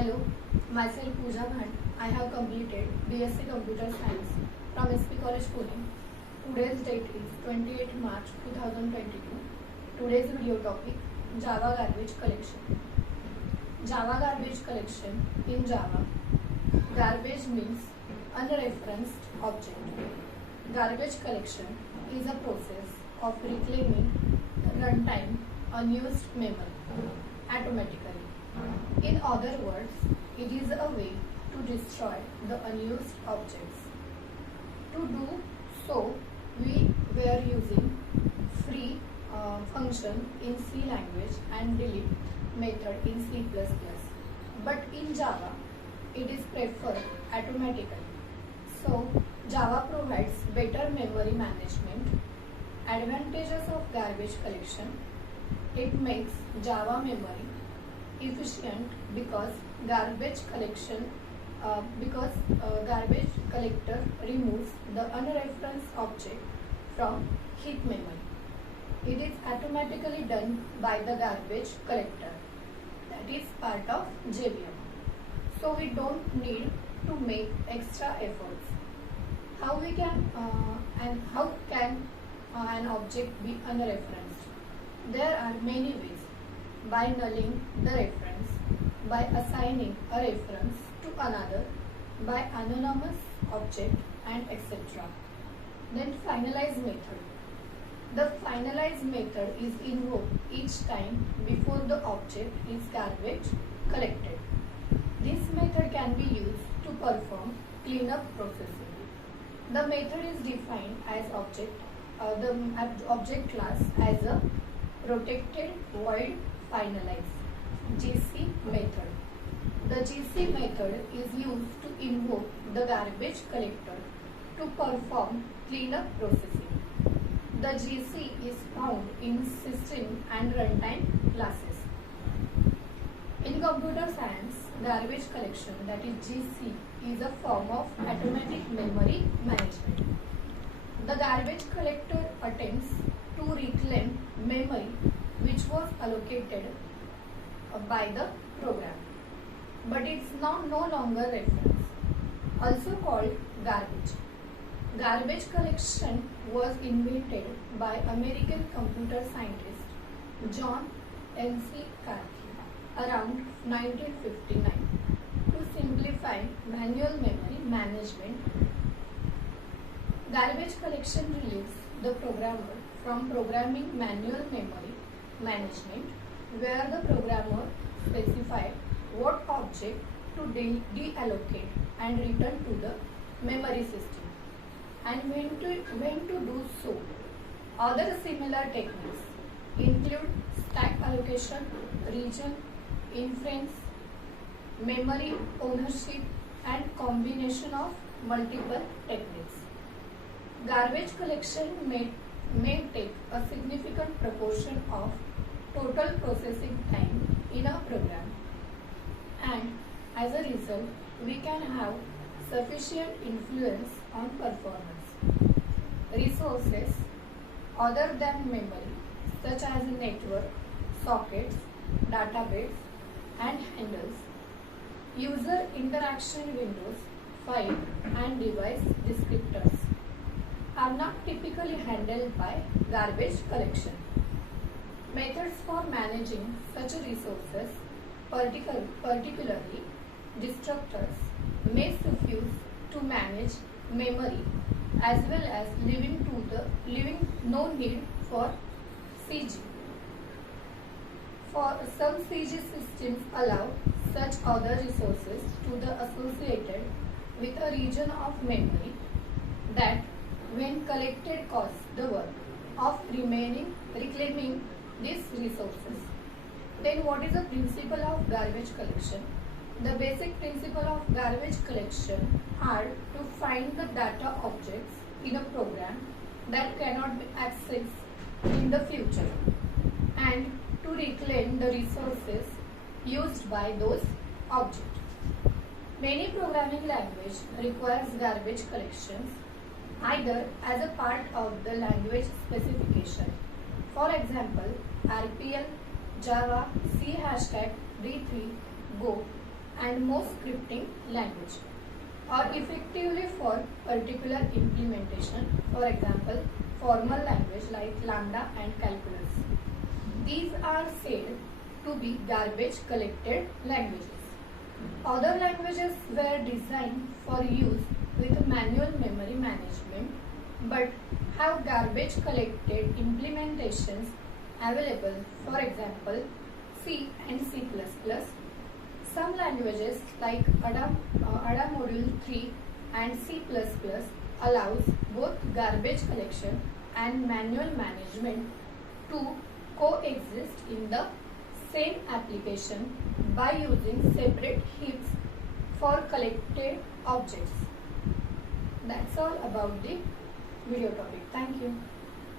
Hello, myself Pooja Bhand. I have completed BSc Computer Science from SP College Pune. Today's date is 28 March 2022. Today's video topic Java Garbage Collection. Java Garbage Collection in Java. Garbage means unreferenced object. Garbage collection is a process of reclaiming runtime unused memory automatically. In other words, it is a way to destroy the unused objects. To do so, we were using free function in C language and delete method in C++. But in Java, it is preferred automatically. So, Java provides better memory management. Advantages of garbage collection. It makes Java memory efficient because garbage collector removes the unreferenced object from heap memory. It is automatically done by the garbage collector, that is part of JVM. So we don't need to make extra efforts. How can an object be unreferenced? There are many ways. By nulling the reference, by assigning a reference to another, by anonymous object, and etc. Then finalize method. The finalize method is invoked each time before the object is garbage collected. This method can be used to perform cleanup processing. The method is defined as the object class as a protected void finalize GC method. The GC method is used to invoke the garbage collector to perform cleanup processing. The GC is found in system and runtime classes. In computer science, garbage collection, that is GC, is a form of automatic memory management. The garbage collector attempts to reclaim memory which was allocated by the program, but it's now no longer reference, also called garbage. Garbage collection was invented by American computer scientist John McCarthy around 1959 to simplify manual memory management. Garbage collection relieves the programmer from programming manual memory management, where the programmer specified what object to deallocate and return to the memory system, and when to do so. Other similar techniques include stack allocation, region, inference, memory ownership, and combination of multiple techniques. Garbage collection may take a significant proportion of total processing time in a program, and as a result, we can have sufficient influence on performance. Resources other than memory, such as network, sockets, database, and handles, user interaction windows, file, and device descriptors are not typically handled by garbage collection. Methods for managing such resources, particularly destructors, may suffice to manage memory as well as leaving no need for CG. For some CG systems allow such other resources to be associated with a region of memory that, when collected, costs the work of reclaiming these resources. Then what is the principle of garbage collection? The basic principle of garbage collection are to find the data objects in a program that cannot be accessed in the future, and to reclaim the resources used by those objects. Many programming languages requires garbage collections either as a part of the language specification. For example, RPL, Java, C#, D3, Go, and most scripting language, or effectively for particular implementation, for example, formal language like Lambda and calculus. These are said to be garbage collected languages. Other languages were designed for use with manual memory management but have garbage collected implementations available, for example, C and C++. Some languages like ADA Module 3 and C++ allows both garbage collection and manual management to coexist in the same application by using separate heaps for collected objects. That's all about the video topic. Thank you.